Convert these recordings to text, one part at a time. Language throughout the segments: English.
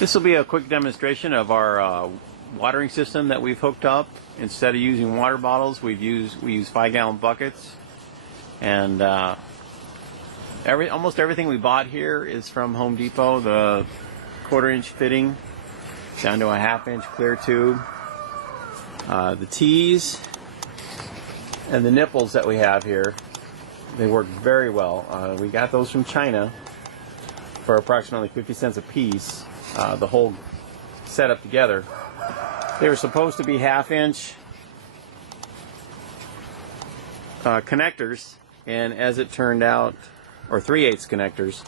This will be a quick demonstration of our watering system that we've hooked up. Instead of using water bottles, we use 5-gallon buckets, and almost everything we bought here is from Home Depot. The 1/4-inch fitting down to a 1/2-inch clear tube, the tees, and the nipples that we have here. They work very well. We got those from China for approximately 50 cents a piece. The whole setup together. They were supposed to be 1/2-inch connectors, and as it turned out, or 3/8 connectors,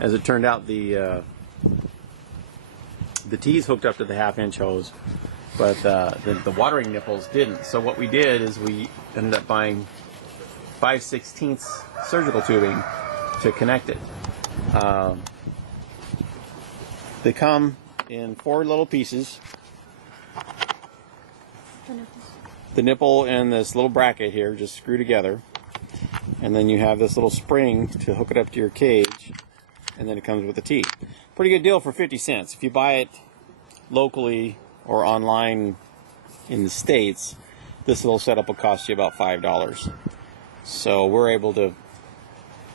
as it turned out, the tees hooked up to the 1/2-inch hose, but the watering nipples didn't. So what we did is we ended up buying 5/16 surgical tubing to connect it. They come in 4 little pieces. The nipple and this little bracket here just screw together, and then you have this little spring to hook it up to your cage, and then it comes with a tee. Pretty good deal for 50 cents. If you buy it locally or online in the States, this little setup will cost you about $5. So we're able to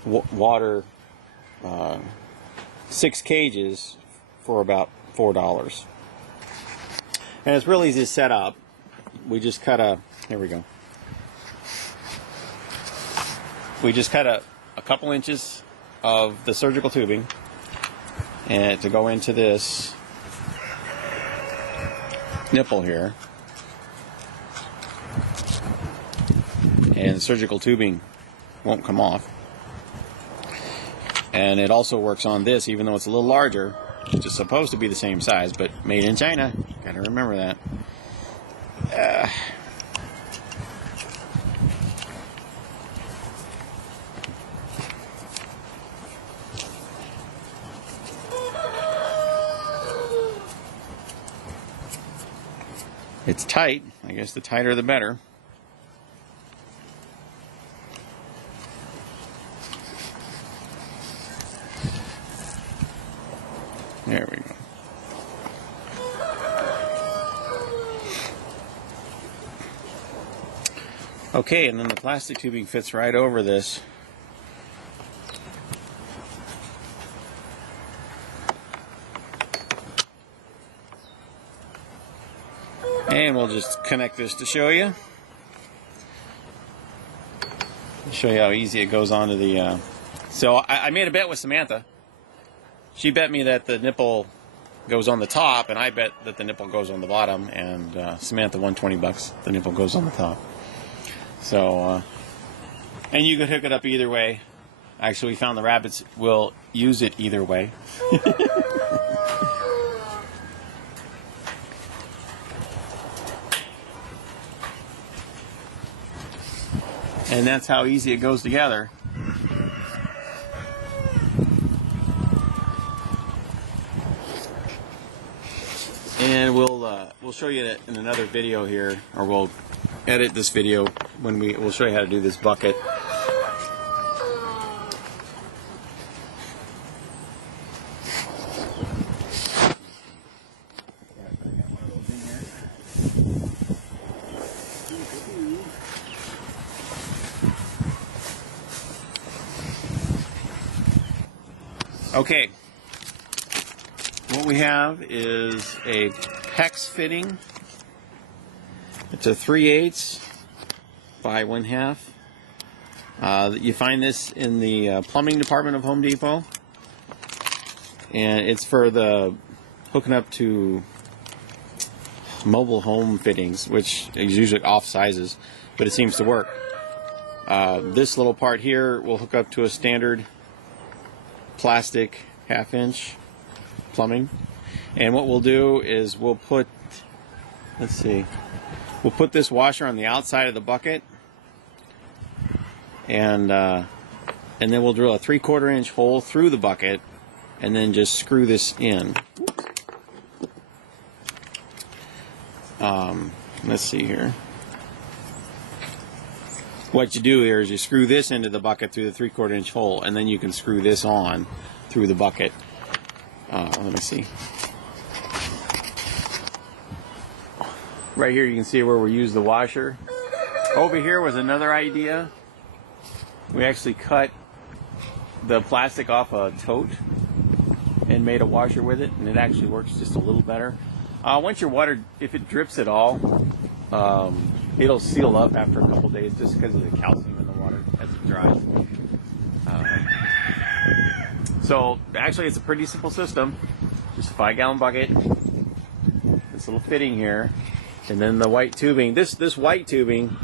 water 6 cages for about $4. And it's real easy to set up. We just cut here we go. We just cut a couple inches of the surgical tubing and to go into this nipple here. And the surgical tubing won't come off. And it also works on this, even though it's a little larger, which is supposed to be the same size, but made in China. Gotta remember that. It's tight. I guess the tighter the better. There we go. Okay, and then the plastic tubing fits right over this. And we'll just connect this to show you. Show you how easy it goes onto the... So I made a bet with Samantha. She bet me that the nipple goes on the top, and I bet that the nipple goes on the bottom, and Samantha won 20 bucks. The nipple goes on the top. So, and you could hook it up either way. Actually, we found the rabbits will use it either way. And that's how easy it goes together. And we'll show you that in another video here, or we'll edit this video when we'll show you how to do this bucket. Okay, what we have is a PEX fitting. It's a 3/8 by 1/2. You find this in the plumbing department of Home Depot, and it's for the hooking up to mobile home fittings, which is usually off sizes, but it seems to work. This little part here will hook up to a standard plastic 1/2-inch plumbing, and what we'll do is we'll put, let's see, we'll put this washer on the outside of the bucket, and then we'll drill a 3/4-inch hole through the bucket, and then just screw this in. Let's see here. What you do here is you screw this into the bucket through the 3/4-inch hole, and then you can screw this on through the bucket. Let me see. Right here you can see where we use the washer. Over here was another idea. We actually cut the plastic off a tote and made a washer with it, and it actually works just a little better. Once your water, if it drips at all, it'll seal up after a couple days just because of the calcium in the water as it dries. So actually it's a pretty simple system. Just a 5-gallon bucket, this little fitting here, and then the white tubing. This white tubing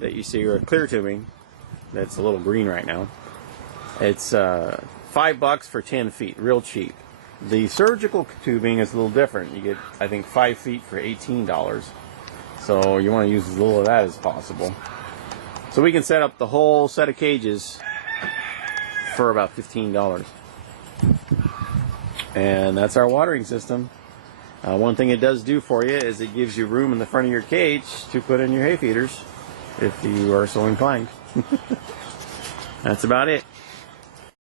that you see, or clear tubing, that's a little green right now. It's $5 for 10 feet, real cheap. The surgical tubing is a little different. You get, I think, 5 feet for $18. So you want to use as little of that as possible. So we can set up the whole set of cages for about $15. And that's our watering system. One thing it does do for you is it gives you room in the front of your cage to put in your hay feeders if you are so inclined. That's about it.